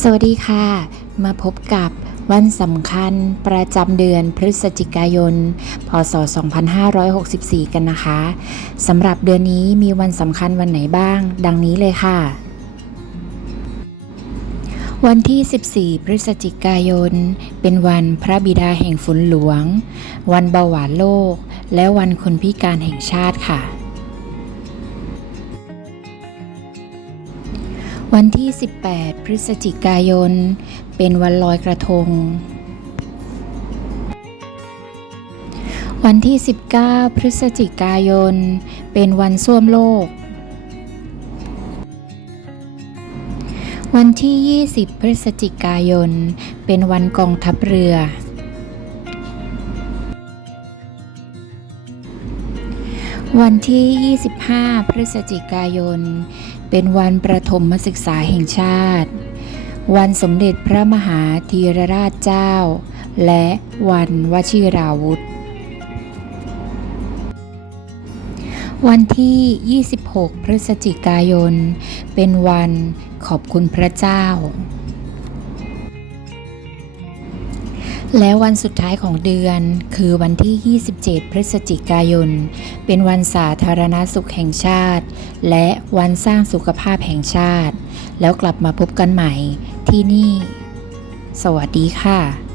สวัสดีค่ะ มาพบกับวันสำคัญประจำเดือนพฤศจิกายน พศ 2564 กันนะคะสำหรับเดือนนี้มีวันสำคัญวันไหนบ้าง ดังนี้เลยค่ะ วันที่ 14 พฤศจิกายน เป็นวันพระบิดาแห่งฝนหลวง วันเบาหวานโลก และวันคนพิการแห่งชาติค่ะ วันที่ 18 พฤศจิกายน เป็นวันลอยกระทง วันที่ 19 พฤศจิกายน เป็นวันส้วมโลก วันที่ 20 พฤศจิกายน เป็นวันกองทัพเรือ วันที่ 25 พฤศจิกายน เป็นวันประถมศึกษาแห่งชาติ วันสมเด็จพระมหาธีรราชเจ้า และวันวชิราวุธ วันที่ 26 พฤศจิกายน เป็นวันขอบคุณพระเจ้า และวันสุดท้ายของเดือนคือวันที่ 27 พฤศจิกายน เป็นวันสาธารณสุขแห่งชาติ และวันสร้างสุขภาพแห่งชาติ แล้วกลับมาพบกันใหม่ที่นี่ สวัสดีค่ะ